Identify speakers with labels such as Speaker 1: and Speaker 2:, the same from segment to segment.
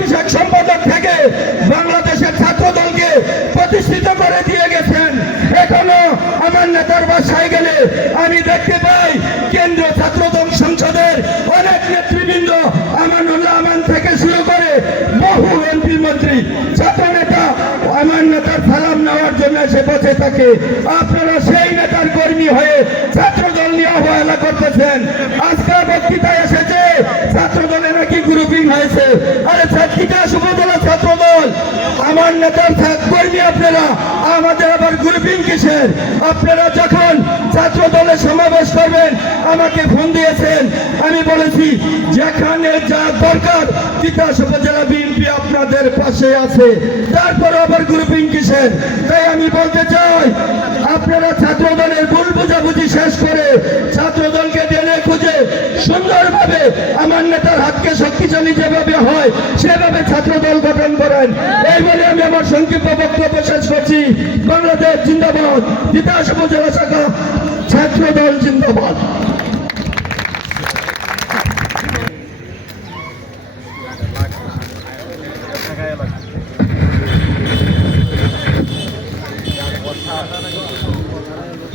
Speaker 1: বিষয়ক সম্পাদক থেকে বাংলাদেশের ছাত্র দলকে প্রতিষ্ঠিত করে দিয়ে গেছেন। এখনও আমার নেতার বাসায় গেলে আমি দেখতে পাই কেন্দ্রীয় ছাত্রদল সংসদের অনেক নেতৃবৃন্দ আমানুল্লাহ আমান থেকে শুরু করে বহু এমপি মন্ত্রী, ছাত্র নেতা আমার নেতার সালাম নেওয়ার জন্য এসে বসে থাকে। আপনারা সেই নেতার কর্মী হয়ে ছাত্র দল নিয়ে অবহেলা করতেছেন। গ্রুপিং হয়েছে। আরে ছাত্রীটা উপজেলা ছাত্র দল আমার নেতার কর্মী আপনারা, আমাদের আবার গ্রুপিং কিসের? আপনারা যখন ছাত্র দলে সমাবেশ করবেন, আমাকে ফোন দিয়েছেন। আমি বলেছি, যেখানে যা দরকার, তিতাস উপজেলা বিএনপি আপনাদের পাশে আছে। তারপর আবার গ্রুপিং কিসের? তাই আমি বলতে চাই, আপনারা ছাত্র দলের ভুল বুঝাবুঝি শেষ করে ছাত্র দলকে সুন্দরভাবে আমার নেতার হাতকে শক্তিশালী যেভাবে হয়, সেভাবে ছাত্র দল গঠন করেন। এই বলে আমি আমার সংক্ষিপ্ত বক্তব্য শেষ করছি। বাংলাদেশ জিন্দাবাদ তিতাস উপজেলা শাখা ছাত্র দল জিন্দাবাদ।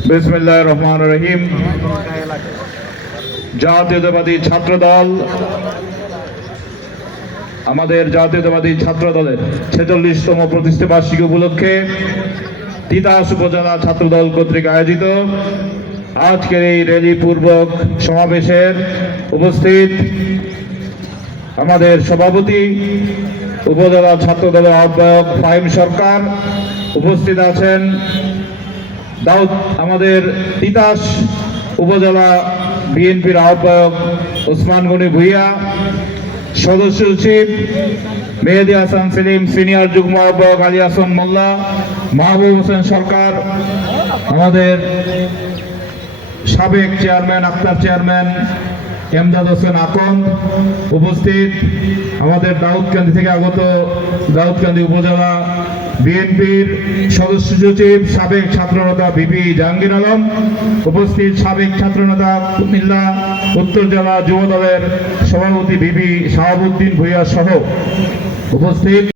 Speaker 2: বিসমিল্লাহ রহমান রহিম। জাতীয়তাবাদী ছাত্র দল আমাদের জাতীয়তাবাদী ছাত্র দলের ছেচল্লিশতম প্রতিষ্ঠা বার্ষিকী উপলক্ষে তিতাস উপজেলা ছাত্র দল কর্তৃক আয়োজিত আজকের এই র্যালি পূর্বক সমাবেশের উপস্থিত আমাদের সভাপতি, উপজেলা ছাত্র দলের আহ্বায়ক ফাহিম সরকার উপস্থিত আছেন। দাউদ, আমাদের তিতাস উপজেলা বিএনপির আহ্বায়ক ওসমান গনি ভুইয়া, সদস্য সচিব মেহেদি হাসান সেলিম, সিনিয়র যুগ্ম আহ্বায়ক আলী হাসান মোল্লা, মাহবুব হোসেন সরকার, আমাদের সাবেক চেয়ারম্যান আক্তার চেয়ারম্যান এমদাদ হোসেন আকন উপস্থিত। আমাদের দাউদকান্দি থেকে আগত দাউদকান্দি উপজেলা বিএনপির সদস্য সচিব, সাবেক ছাত্রনেতা বিপি জাহাঙ্গীর আলম, উপস্থিত সাবেক ছাত্রনেতা কুমিল্লা উত্তর জেলা যুব দলের সভাপতি বিবি শাহাবুদ্দিন ভূঁইয়া সহ উপস্থিত।